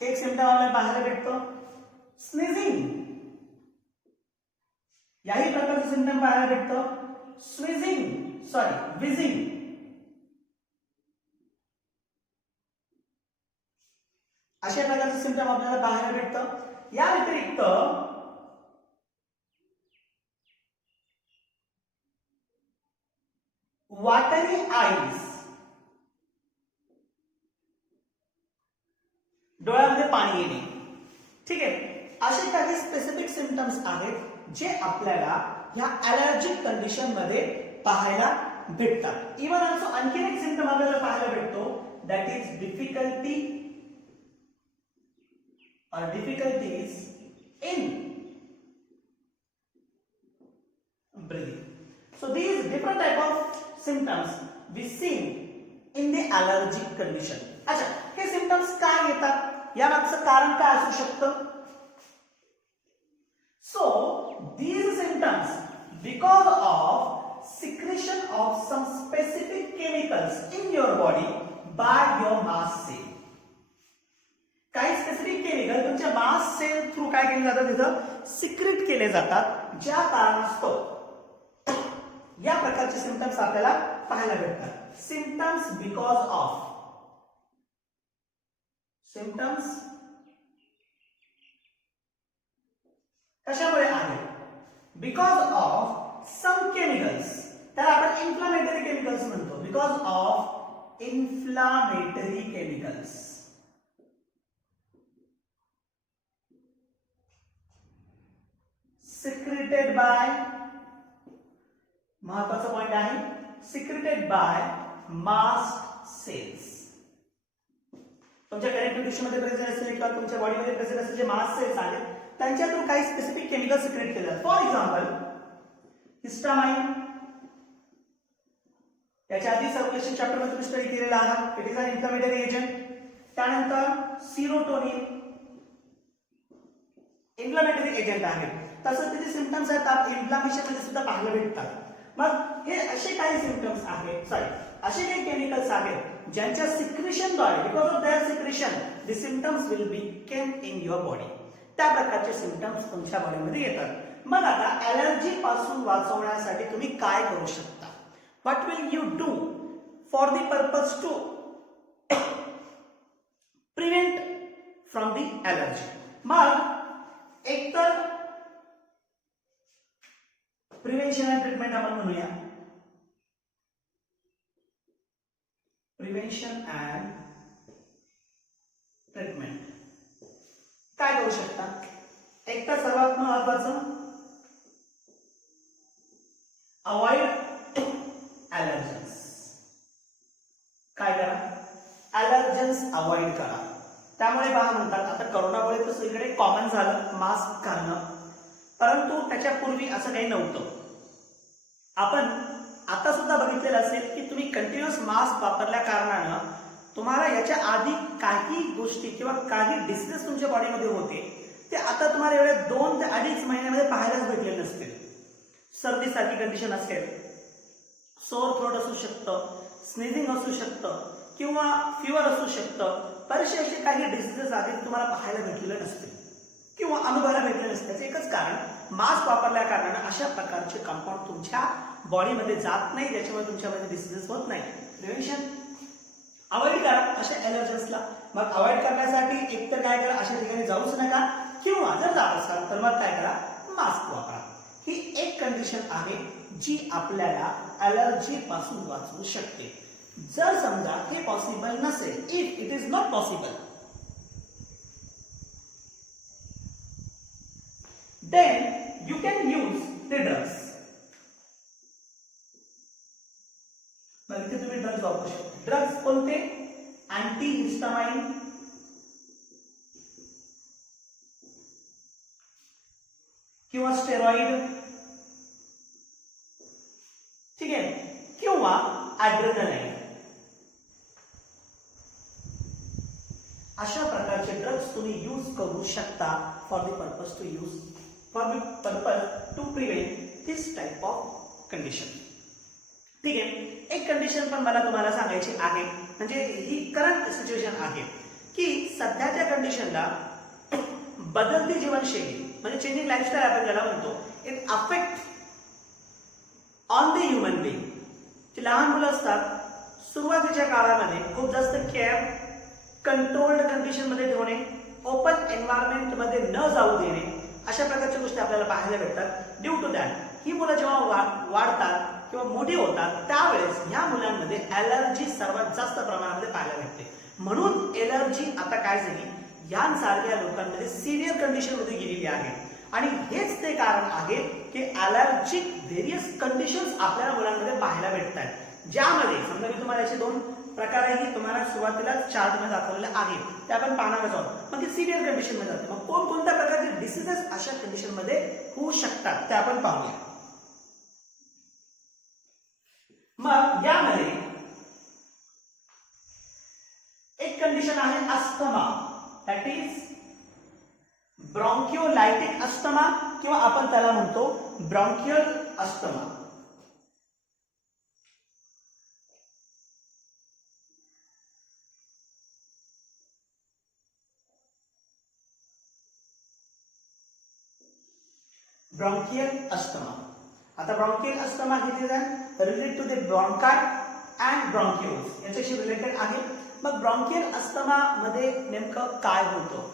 एक सिम्पटम आपल्याला पाहायला भेटतो स्नीजिंग. याही प्रकारचे सिम्पटम पाहायला भेटतो विझिंग. अशा प्रकारचे सिम्पटम आपल्याला पाहायला भेटतं. या व्यतिरिक्त वॉटरी आईज, डोळ्यामध्ये पाणी येणे. ठीक आहे, असे काही स्पेसिफिक सिम्पटम्स आहेत जे आपल्याला ह्या अलर्जिक कंडिशन मध्ये पाहायला भेटतात. इव्हन ऑल्सो आणखी एक सिम्पटम आपल्याला पाहायला भेटतो that is difficulties in breathing. So these different type of symptoms we see in the allergic condition. अच्छा, हे symptoms का येतात? या मागचं कारण काय असू शकतं? So these symptoms because of secretion of some specific chemicals in your body by your mast cell. काही स्पेसिफिक केमिकल तुमच्या मास्ट सेल थ्रू काय केले जातात? तिथं सिक्रेट केले जातात, ज्या कारणास्तव या प्रकारचे सिम्पटम्स आपल्याला पाहायला भेटतात. सिम्पटम्स कशामुळे आहे? Because of some chemicals. त्याला आपण इन्फ्लामेटरी केमिकल्स म्हणतो. Because of inflammatory chemicals. Secreted by, महत्वाचा पॉइंट आहे, सिक्रेटेड बाय मास्ट सेल्स. तुमच्या कनेक्टिव्ह टिश्यू मध्ये प्रेझेंट असलेले किंवा तुमच्या बॉडीमध्ये प्रेझेंट असलेले जे मास्ट सेल्स आहेत त्यांच्या थ्रू काही स्पेसिफिक केमिकल सिक्रेट केले जातात. For example histamine. याच्या आधी सर्क्युलेशन चॅप्टर मध्ये तुम्ही स्टडी केलेला आहात. It is an inflammatory agent. त्यानंतर सिरोटोनिन इन्फ्लेमेटरी एजंट आहे. तसंच त्याचे सिम्पटम्स आहेत इन्फ्लामेशन मध्ये सुद्धा पाहायला भेटतात. मग हे असे काही सिम्पटम्स आहेत, असे काही केमिकल्स आहेत ज्यांच्या सिक्रेशनद्वारे, because of their secretion the symptoms will be came in your body. त्या प्रकारचे सिम्पटम्स तुमच्या बॉडीमध्ये येतात. मग आता अलर्जी पासून वाचवण्यासाठी तुम्ही काय करू शकता? What will you do for the purpose to prevent from the allergy? मग एकतर प्रिव्हेंशन अँड ट्रीटमेंट आपण म्हणूया. प्रिव्हेंशन अँड ट्रीटमेंट काय करू शकता? एक तर सर्वात महत्वाचं अवॉइड अलर्जन्स. ॲलर्जन्स अवॉइड करा. त्यामुळे पहा म्हणतात, आता करोनामुळे तर सगळीकडे कॉमन झालं मास्क घालणं, परंतु त्याच्यापूर्वी असं काही नव्हतं. आपण आता सुद्धा बघितलेलं असेल की तुम्ही कंटिन्युअस मास्क वापरल्या कारणानं तुम्हाला याच्या आधी काही गोष्टी किंवा काही डिसीजेस तुमच्या बॉडीमध्ये होते ते आता तुम्हाला एवढ्या 2 ते 2.5 महिन्यामध्ये पाहायलाच भेटलेले नसतील. सर्दीसारखी कंडिशन असेल, सोअर थ्रोट असू शकतं, स्नीझिंग असू शकतं किंवा फिवर असू शकतं. बरेचसे असे काही डिसीजेस आहेत तुम्हाला पाहायला भेटलेले नसतील किंवा अनुभवायला भेटले नसते. त्याचं एकच कारण, मास्क वापरल्या कारणानं अशा प्रकारचे कंपाऊंड तुमच्या बॉडीमध्ये जात नाही, ज्याच्यामुळे तुमच्यामध्ये डिसीजेस होत नाही. प्रिव्हेन्शन अवॉइड करा अशा ॲलर्जन्सला. मग अवॉइड करण्यासाठी एकतर काय करा, अशा ठिकाणी जाऊच नका, किंवा जर जात असाल तर मग काय करा, मास्क वापरा. ही एक कंडिशन आहे जी आपल्याला ॲलर्जी पासून वाचवू शकते. जर समजा हे पॉसिबल नसेल, if it is not possible, then you can use the drugs. मग इथे तुम्ही ड्रग्ज वापरू शकता. ड्रग्ज कोणते? अँटी हिस्टामाइन किंवा स्टेरॉइड, ठीक आहे, किंवा ॲड्रेनालाइन. अशा प्रकारचे ड्रग्ज तुम्ही यूज करू शकता for the purpose to prevent this type of condition. ठीक आहे. एक कंडिशन पण मला तुम्हाला सांगायची आहे, म्हणजे ही करंट सिच्युएशन आहे की सध्याच्या कंडिशनला बदलती जीवनशैली म्हणजे चेंजिंग लाईफस्टाईल आपण ज्याला म्हणतो, it affect on the human being. जी लहान मुलं असतात सुरुवातीच्या काळामध्ये खूप जास्त केअर, कंट्रोल्ड कंडिशन मध्ये ठेवणे, ओपन एन्व्हायरमेंट मध्ये न जाऊ देणे, अशा प्रकारच्या गोष्टी आपल्याला पाहायला भेटतात. ड्यू टू दॅट ही मुलं जेव्हा वाढतात किंवा मोठी होतात त्यावेळेस ह्या मुलांमध्ये ॲलर्जी सर्वात जास्त प्रमाणामध्ये पाहायला भेटते. म्हणून ॲलर्जी आता काय झाली, यांसारख्या लोकांमध्ये सिव्हिअर कंडिशन मध्ये गेलेली आहे. आणि हेच ते कारण आहे की ॲलर्जिक व्हेरियस कंडिशन्स आपल्याला मुलांमध्ये पाहायला भेटतात, ज्यामध्ये समजा मी तुम्हाला याचे 2 प्रकारही तुम्हाला सुरुवातीला चार्टमध्ये दाखवलेले आहेत, ते आपण पाहणार आहोत. मग ते सिव्हिअर कंडिशन मध्ये जाते. मग कोणकोणत्या प्रकारचे डिसीजेस अशा कंडिशन मध्ये होऊ शकतात ते आपण पाहूया. मग यामध्ये एक कंडिशन आहे asthma, that is bronchiolitic asthma किंवा आपण त्याला म्हणतो ब्रॉन्कियल अस्थमा. Bronchial asthma. आता ब्रॉन्कियल अस्थमा किती related to the bronchi and bronchioles याच्याशी रिलेटेड आहे. मग ब्रॉन्कियल अस्थमा मध्ये नेमकं काय होतं?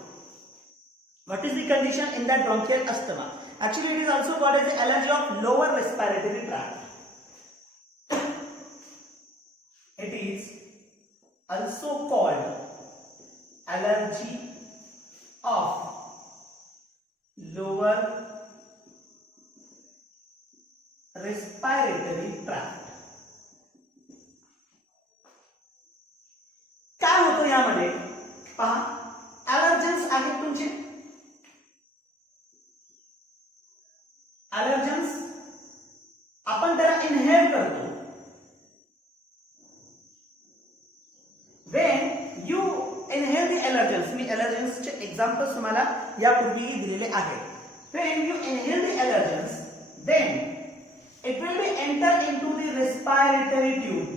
What is the condition in that bronchial asthma? Actually it is also called as allergy of lower respiratory tract. It is also called allergy of lower respiratory tract. काय होतं यामध्ये? पहा, ॲलर्जन्स आहेत तुमचे. ॲलर्जन्स आपण त्याला इनहेल करतो. When you inhale the allergens, मी ॲलर्जन्सचे एक्झाम्पल्स तुम्हाला यापूर्वीही दिलेले आहेत. When you inhale the allergens, then it will be enter into the respiratory tube.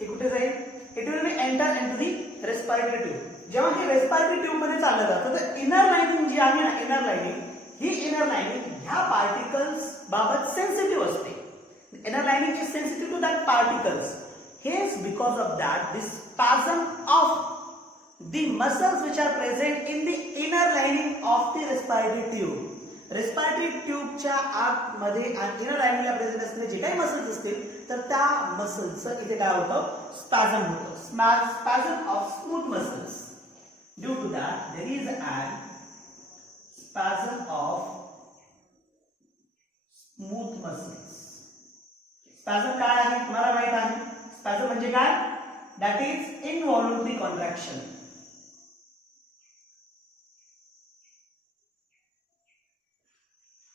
हे कुठे जाईल? It will be enter into the respiratory tube. जेव्हा हे respiratory tube मध्ये चाललं जातं तर इनर लाइनिंग जी आहे ना, इनर लाइनिंग, ही इनर लाइनिंग ह्या पार्टिकल्स बाबत सेन्सिटिव्ह असते. Inner lining is sensitive to that particles. Hence, because of that, this spasm of the muscles which are present in the inner lining of the respiratory tube. Respiratory tube च्या आतमध्ये आणि inner lining ला present असलेले जे काही muscles असतील तर त्या मसल्सचं इथे काय होतं? स्पॅझम होतं. Spasm of smooth muscles. Due to that there is an spasm of smooth muscles. Spasm काय आहे तुम्हाला माहित आहे. स्पॅझम म्हणजे काय? That is involuntary contraction.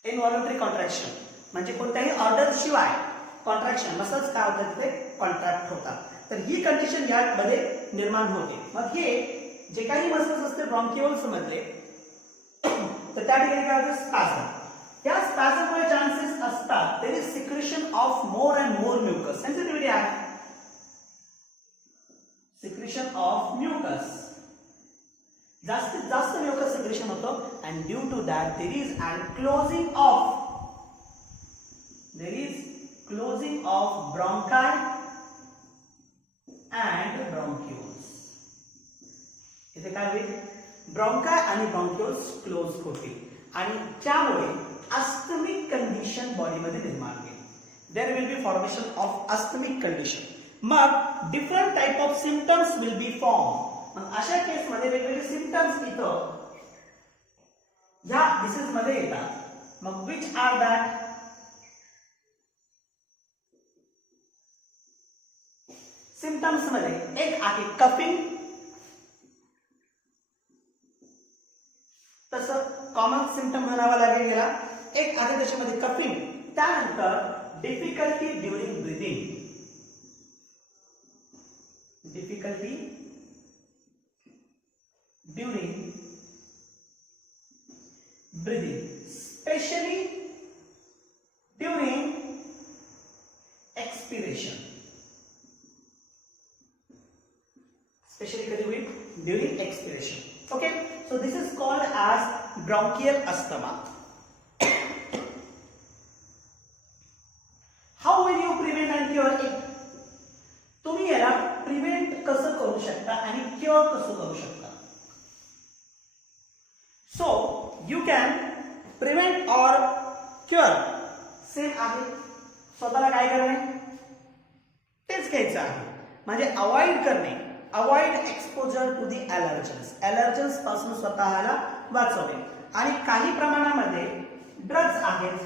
Involuntary contraction म्हणजे कोणत्याही ऑर्डर शिवाय कॉन्ट्रॅक्शन मसल्स काय होतात ते कॉन्ट्रॅक्ट होतात. तर ही कंडिशन यामध्ये निर्माण होते. मग हे जे काही मसल्स असते ब्रॉन्क्युल्स मधले तर त्या ठिकाणी काय होतं स्पॅझम. या स्पॅझममुळे चान्सेस असतात there is secretion of more and more mucus. Sensitivity आहे सिक्रेशन ऑफ म्युकस. जास्तीत जास्त म्युकस सिक्रेशन होतं and due to that there is and closing of bronchi and bronchioles. इथे काय होईल ब्रॉन्काय आणि ब्रॉन्क्युल्स क्लोज होतील आणि त्यामुळे अस्थमिक कंडिशन बॉडीमध्ये निर्माण होईल. There will be formation of asthmatic condition. मग different type of symptoms will be form. मग अशा केस मध्ये वेगवेगळे सिम्पटम्स इथं या डिसीज मध्ये येतात. मग विच आर दॅट? सिम्पटम्स मध्ये एक आहे कफिंग. तसं कॉमन सिम्पटम म्हणावा लागेल याला. एक आहे त्याच्यामध्ये कफिंग. त्यानंतर difficulty during breathing. Difficulty during breathing specially during expiration. Especially कधी होईल during expiration. Okay, so this is called as bronchial asthma. How will you prevent and cure it? तुम्ही याला प्रिव्हेंट कसं करू शकता आणि क्युअर कसं करू शकता? So you can prevent or cure. Same आहे. स्वतःला काय करणे तेच घ्यायचं आहे म्हणजे अवॉइड करणे. Avoid exposure to the allergens. Allergens पासून स्वतःला वाचवणे. आणि काही प्रमाणामध्ये ड्रग्ज आहेत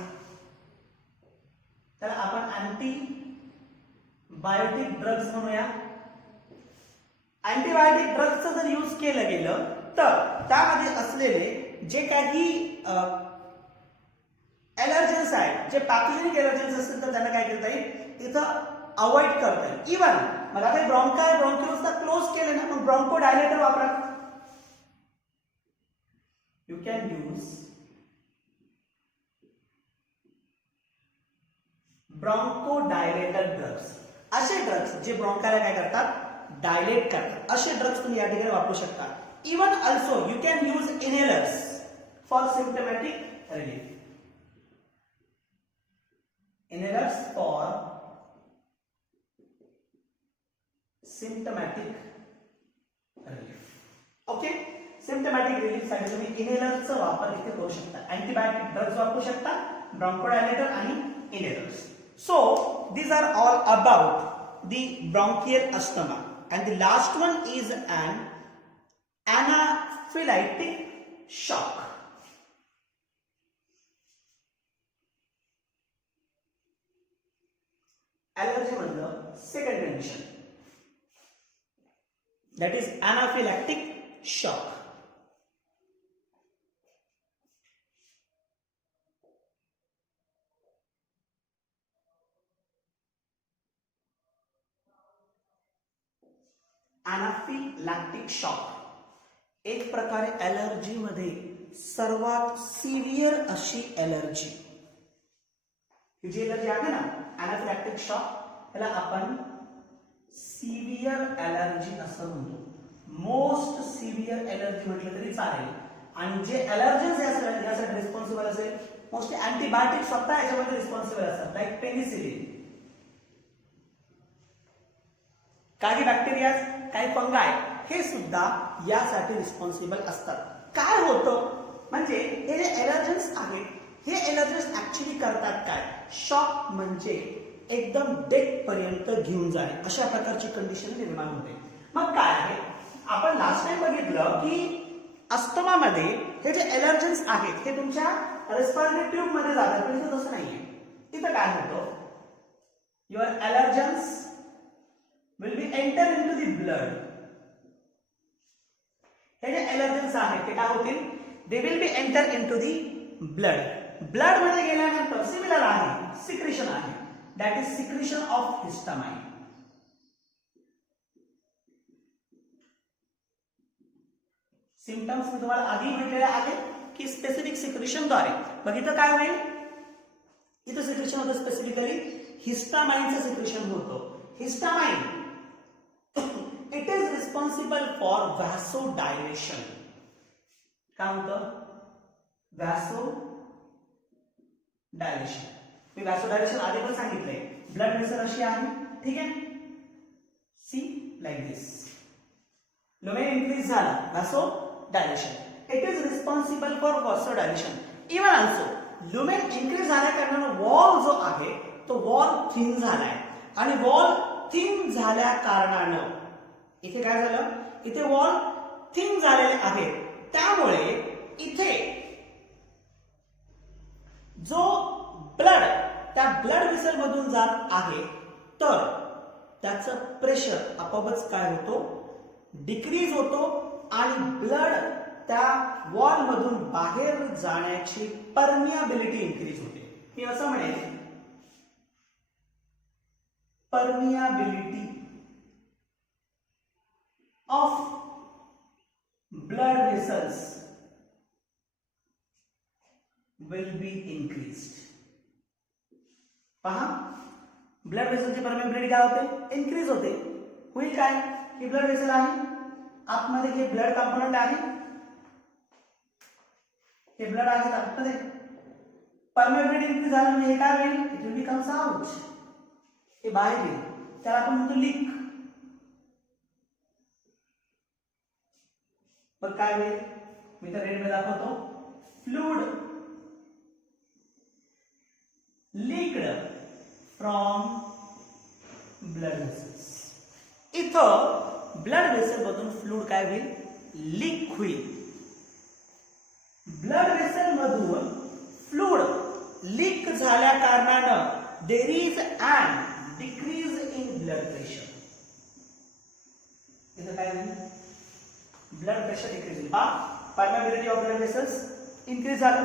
तर आपण अँटीबायोटिक ड्रग्ज म्हणूया. अँटीबायोटिक ड्रग्जचं जर यूज केलं गेलं तर त्यामध्ये असलेले जे काही एलर्जन्स आहेत जे पॅथोजेनिक एलर्जन्स असतील तर त्यांना काय करता येईल इथं अवॉइड करता येईल. इव्हन मला काही ब्रॉन्काय ब्रॉन्क्युल्सला क्लोज केले ना मग ब्रॉन्को डायलेटर वापरा. You can use Bronco dilator drugs. असे ड्रग्स जे ब्रॉन्कायला काय करतात डायलेट करतात असे ड्रग्स तुम्ही या ठिकाणी वापरू शकता. Even also you can use inhalers for symptomatic relief. Inhalers for symptomatic relief. Okay, symptomatic relief साठी तुम्ही इनहेलरचा वापर इथे करू शकता. अँटीबायोटिक ड्रग्ज वापरू शकता, ब्रॉन्कोडायलेटर आणि inhalers. So these are all about the bronchial asthma and the last one is an anaphylactic shock. Allergy मधलं second condition that is anaphylactic shock. anaphylactic shock एक प्रकारे एलर्जी मध्ये सर्वात सिव्हिअर अशी एलर्जी. ही जी allergy आहे ना anaphylactic shock याला आपण सिव्हिअर एलर्जी असं म्हणतो. मोस्ट सिव्हिअर एलर्जी म्हटलं तरी चालेल. आणि जे एलर्जन्स यासाठी रिस्पॉन्सिबल असेल मोस्टली अँटीबायोटिक स्वतः याच्यामध्ये रिस्पॉन्सिबल असतात लाईक पेनिसिलिन. काही बॅक्टेरिया काही फंगाय हे सुद्धा यासाठी रिस्पॉन्सिबल असतात. काय होतं म्हणजे हे जे एलर्जन्स आहेत हे एलर्जन्स ऍक्च्युली करतात काय शॉक म्हणजे एकदम डेथ पर्यंत घेऊन जाणे अशा प्रकारची कंडिशन निर्माण होते. मग काय आहे आपण लास्ट टाइम बघितलं की अस्थमामध्ये हे जे एलर्जन्स आहेत हे तुमच्या रेस्पिरेटरी ट्यूब मध्ये जातात पण इथं तसं नाहीये. इथं काय होतं your allergens will be enter into the blood. हे जे एलर्जन्स आहेत ते काय होतील? They will be enter into the blood. Blood मध्ये गेल्यानंतर सिमिलर आहे, सिक्रेशन आहे, that is secretion of histamine. Symptoms मी तुम्हाला आधी म्हटलेले आहेत की स्पेसिफिक सिक्रेशनद्वारे. मग इथं काय होईल? इथं सिक्रेशन होतं स्पेसिफिकली हिस्टामाइनचं सिक्रेशन होतं. Histamine it is responsible for vasodilation. काय होतं? व्हॅसोडायलेशन. मी व्हॅसोडायलेशन आधी पण सांगितलंय. ब्लड प्रेशर अशी आहे, ठीक आहे, see like this. Lumen increase झाला, vasodilation. It is responsible for vasodilation. Even also lumen increase झाल्या कारणाने वॉल जो आहे तो वॉल थिन झालाय. आणि वॉल थिन झाल्या कारणानं इथे काय झालं? इथे वॉल थिन झालेले आहेत. त्यामुळे इथे जो ब्लड त्या ब्लड व्हेसल मधून जात आहे तर त्याचं प्रेशर आपोआपच काय होतो? डिक्रीज होतो. आणि ब्लड त्या वॉल मधून बाहेर जाण्याची परमियाबिलिटी इन्क्रीज होते. मी असं म्हणेन permeability of blood vessels will be increased. पहा, ब्लड वेसलची परमियाबिलिटी काय होते? इन्क्रीज होते. होईल काय? ही ब्लड वेसल आहे, आतमध्ये हे ब्लड कंपोनंट आहे, हे ब्लड आहे आतमध्ये. परमियाबिलिटी इन्क्रीज झाल्यामुळे हे काय होईल? It will becomes out. हे बाहेर येईल. त्याला आपण म्हणतो लीक. मग काय होईल? मी तर रेड मध्ये दाखवतो. Fluid leaked from blood vessels. इथं ब्लड व्हेसल मधून फ्लूइड काय होईल? लीक होईल. ब्लड व्हेसल मधून फ्लूइड लीक झाल्या कारणानं there is an decrease in blood pressure. इथं काय होईल? ब्लड प्रेशर डिक्रीज होईल. Permeability of blood vessels increase झालं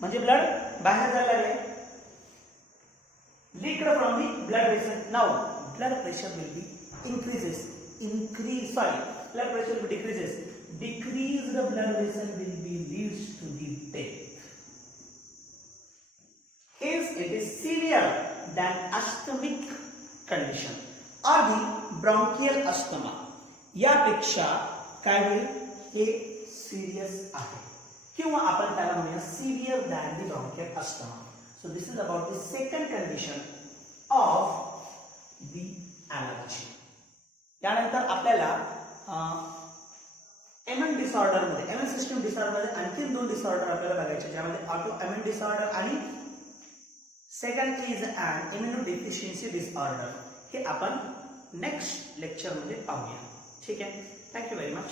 म्हणजे ब्लड बाहेर जायला लागले. Leaked from the blood vessel. Now blood pressure will be increases. Blood pressure will be decreases. Decreased blood vessel will be leads to the death. Hence it is severe than asthmatic condition or the bronchial asthma. यापेक्षा काय होईल? हे serious आहे किंवा आपण त्याला म्हणूया severe than the bronchial asthma. So this is about the second condition of the allergy. त्यानंतर आपल्याला एमन डिसऑर्डर मध्ये, एमन सिस्टम डिसऑर्डर मध्ये आणखी दोन डिसऑर्डर आपल्याला बघायचे, ज्यामध्ये ऑटो एमन डिसऑर्डर आणि second is an immunodeficiency disorder. हे आपण नेक्स्ट लेक्चर मध्ये पाहूया. ठीक आहे. Thank you very much.